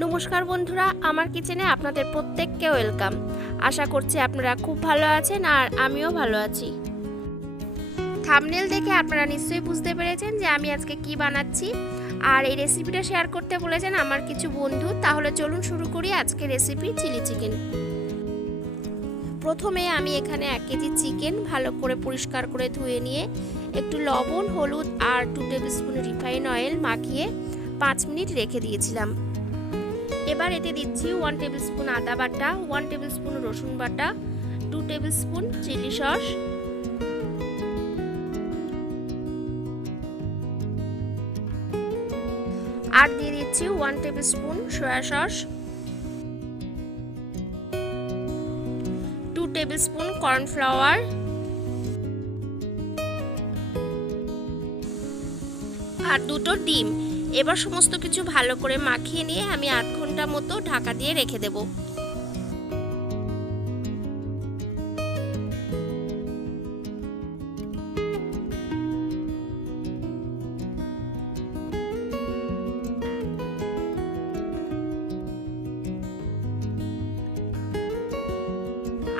নমস্কার বন্ধুরা, আমার কিচেনে আপনাদের প্রত্যেককে ওয়েলকাম। আশা করছি আপনারা খুব ভালো আছেন আর আমিও ভালো আছি। থাম্বনেল দেখে আপনারা নিশ্চয়ই বুঝতে পেরেছেন যে আমি আজকে কি বানাচ্ছি, আর এই রেসিপিটা শেয়ার করতে বলেছেন আমার কিছু বন্ধু। তাহলে চলুন শুরু করি আজকে রেসিপি চিলি চিকেন। প্রথমে আমি এখানে 1 কেজি চিকেন ভালো করে পরিষ্কার করে ধুয়ে নিয়ে একটু লবণ, হলুদ আর 2 টেবিল স্পুন রিফাইন অয়েল মাখিয়ে 5 মিনিট রেখে দিয়েছিলাম। এবার এতে দিচ্ছি 1 টেবিল স্পুন আদা বাটা, 1 টেবিল স্পুন রসুন বাটা, 2 টেবিল স্পুন চিলি সস, আর দিয়ে দিচ্ছি 1 tablespoon soya sauce, 2 table spoon cornflour আর 2টো ডিম। এবার সমস্ত কিছু ভালো করে মাখিয়ে নিয়ে আমি 8 ঘন্টা মতো ঢাকা দিয়ে রেখে দেব।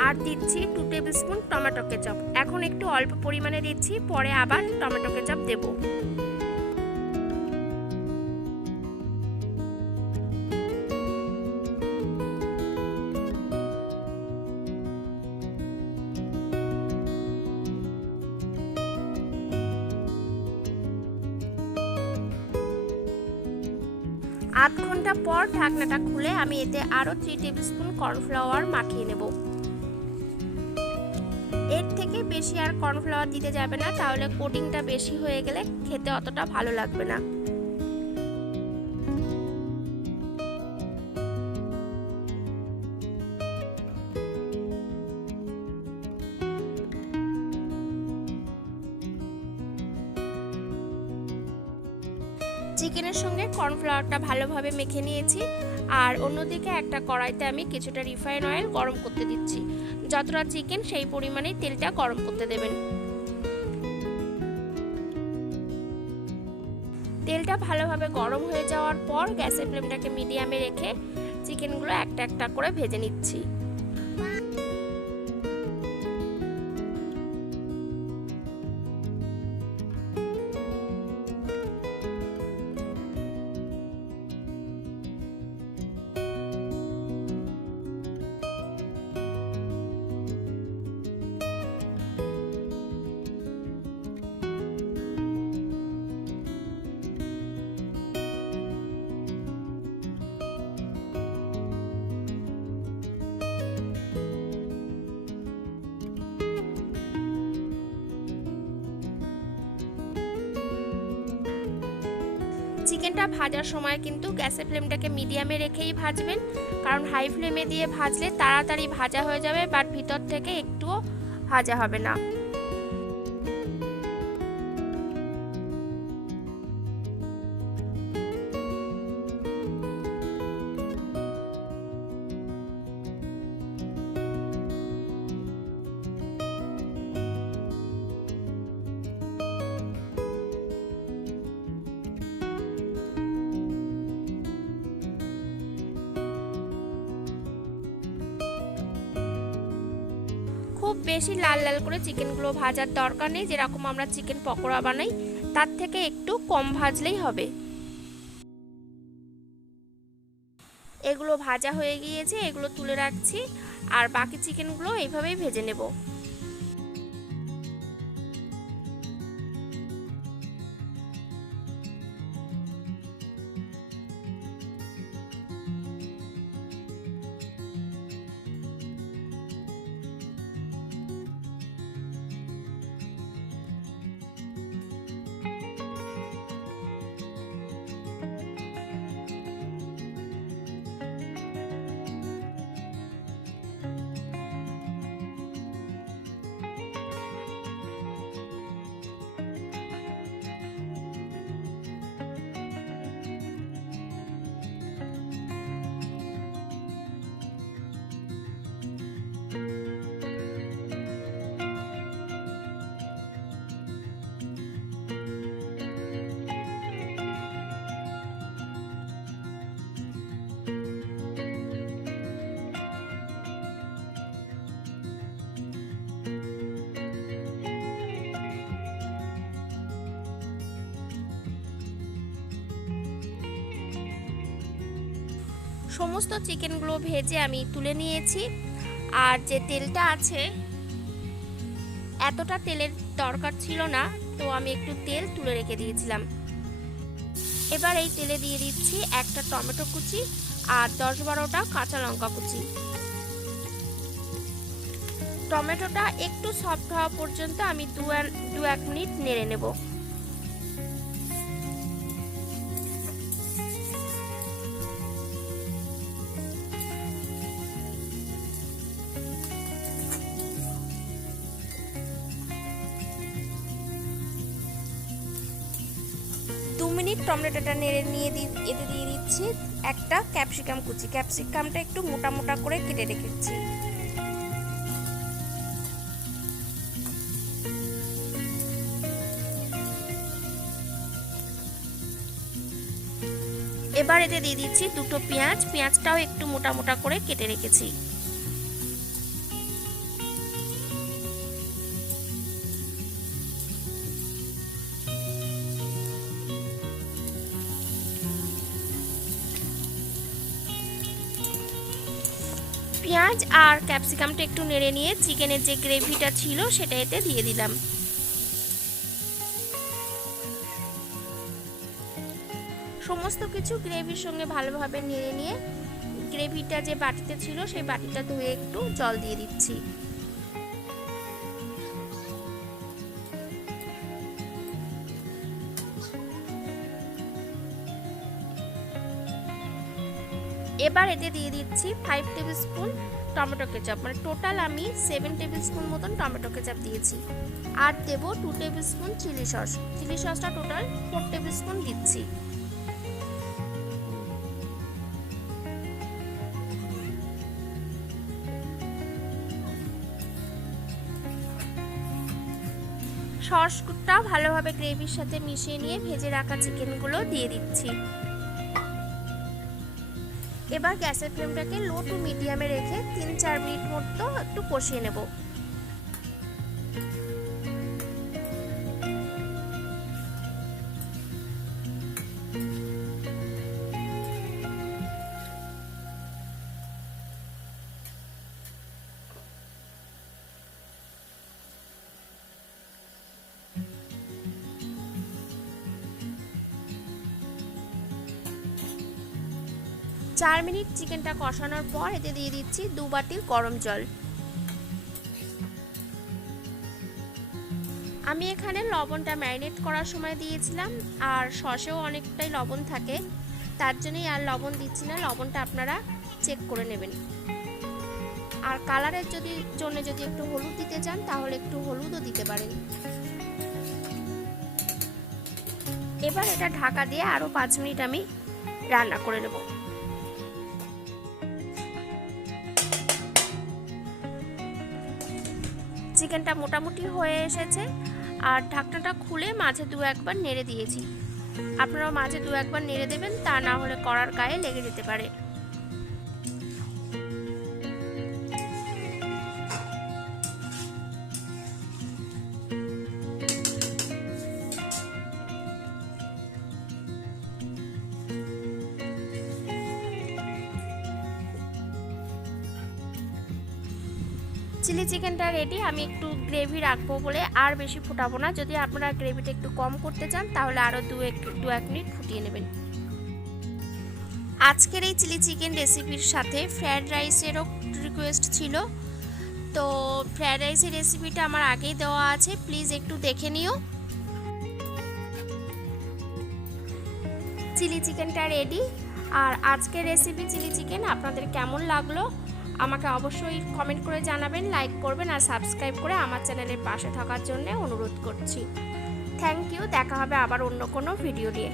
আর দিচ্ছি 2 টেবিল স্পুন টমেটো কেচাপ। এখন একটু অল্প পরিমাণে দিচ্ছি, পরে আবার টমেটো কেচাপ দেব। আধ ঘন্টা পর ঢাকনাটা খুলে আমি এতে আরও 3 টেবিল স্পুন কর্নফ্লাওয়ার মাখিয়ে নেব। এর থেকে বেশি আর কর্নফ্লাওয়ার দিতে যাবে না, তাহলে কোটিংটা বেশি হয়ে গেলে খেতে অতটা ভালো লাগবে না। চিকেনের সঙ্গে কর্নফ্লাওয়ারটা ভালোভাবে মেখে নিয়েছি, আর অন্যদিকে একটা কড়াইতে আমি কিছুটা রিফাইন অয়েল গরম করতে দিচ্ছি। যতটা চিকেন সেই পরিমাণেই তেলটা গরম করতে দেবেন। তেলটা ভালোভাবে গরম হয়ে যাওয়ার পর গ্যাসের ফ্লেমটাকে মিডিয়ামে রেখে চিকেনগুলো একটা একটা করে ভেজে নিচ্ছি। চিকেনটা ভাজার সময় কিন্তু গ্যাসের ফ্লেমটাকে মিডিয়ামে রেখেই ভাজবেন, কারণ হাই ফ্লেমে দিয়ে ভাজলে তাড়াতাড়ি ভাজা হয়ে যাবে, বাট ভিতর থেকে একটুও ভাজা হবে না। খুব বেশি লাল লাল করে চিকেনগুলো ভাজার দরকার নেই, যেরকম আমরা চিকেন পকোড়া বানাই তার থেকে একটু কম ভাজলেই হবে। এগুলো ভাজা হয়ে গিয়েছে, এগুলো তুলে রাখছি, আর বাকি চিকেনগুলো এইভাবেই ভেজে নেব। সমস্ত চিকেনগুলো ভেজে আমি তুলে নিয়েছি। আর যে তেলটা আছে, এতটা তেলের দরকার ছিল না, তো আমি একটু তেল তুলে রেখে দিয়েছিলাম। এবার এই তেলে দিয়ে দিচ্ছি একটা টমেটো কুচি আর 10-12টা কাঁচা লঙ্কা কুচি। টমেটোটা একটু সফট হওয়া পর্যন্ত আমি 2-1 মিনিট নেড়ে নেব। টমেটোটা নেড়ে নিয়ে এতে দিয়ে দিচ্ছি একটা ক্যাপসিকাম কুচি। ক্যাপসিকামটা একটু মোটা মোটা করে কেটে রেখেছি। এবার এতে দিয়ে দিচ্ছি 2টো পেঁয়াজ। পেঁয়াজটাও একটু মোটা মোটা করে কেটে রেখেছি। পেঁয়াজ আর ক্যাপসিকামটা একটু নেড়ে নিয়ে চিকেনের যে গ্রেভিটা ছিল সেটা এতে দিয়ে দিলাম। সমস্ত কিছু গ্রেভির সঙ্গে ভালোভাবে নেড়ে নিয়ে গ্রেভিটা যে বাটিতে ছিল সেই বাটিটা ধুয়ে একটু জল দিয়ে দিচ্ছি। এবার এতে দিয়ে দিচ্ছি 5 টেবিল স্পুন টমেটো কেচাপ, মানে টোটাল আমি 7 টেবিল স্পুন মতন টমেটো কেচাপ দিয়েছি। আর দেব 2 table spoon chilli sauce. Chili সসটা টোটাল 4 টেবিল স্পুন দিচ্ছি। সসটা ভালোভাবে গ্রেভির সাথে মিশিয়ে নিয়ে ভেজে রাখা চিকেনগুলো দিয়ে দিচ্ছি। এবার গ্যাসের ফ্লেমটাকে লো টু মিডিয়ামে রেখে 3-4 মিনিট মতো একটু কষিয়ে নেব। 4 মিনিট চিকেনটা কষানোর পর এতে দিয়ে দিচ্ছি 2 বাটি গরম জল। আমি এখানে লবণটা ম্যারিনেট করার সময় দিয়েছিলাম, আর সসেও অনেকটাই লবণ থাকে, তার জন্যই আর লবণ দিচ্ছি না। লবণটা আপনারা চেক করে নেবেন। আর কালারের জন্য যদি একটু হলুদ দিতে চান তাহলে একটু হলুদও দিতে পারেন। এবার এটা ঢাকা দিয়ে আরও 5 মিনিট আমি রান্না করে নেব। চিকেনটা মোটামুটি হয়ে এসেছে, আর ঢাকনাটা খুলে মাঝে 2-1 বার নেড়ে দিয়েছি। আপনারাও মাঝে 2-1 বার নেড়ে দেবেন, তা না হলে কড়ার গায়ে লেগে যেতে পারে। চিলি চিকেনটা রেডি। আমি একটু গ্রেভি রাখবো বলে আর বেশি ফুটাবো না। যদি আপনারা গ্রেভিটা একটু কম করতে চান তাহলে আরও 2-1 মিনিট ফুটিয়ে নেবেন। আজকের এই চিলি চিকেন রেসিপির সাথে ফ্রায়েড রাইসেরও রিকোয়েস্ট ছিল, তো ফ্রায়েড রাইসের রেসিপিটা আমার আগেই দেওয়া আছে, প্লিজ একটু দেখে নিও। চিলি চিকেনটা রেডি। আর আজকের রেসিপি চিলি চিকেন আপনাদের কেমন লাগলো আমাকে অবশ্যই কমেন্ট করে জানাবেন, লাইক করবেন আর সাবস্ক্রাইব করে আমার চ্যানেলের পাশে থাকার জন্য অনুরোধ করছি। Thank you. দেখা হবে আবার অন্য কোনো ভিডিও নিয়ে।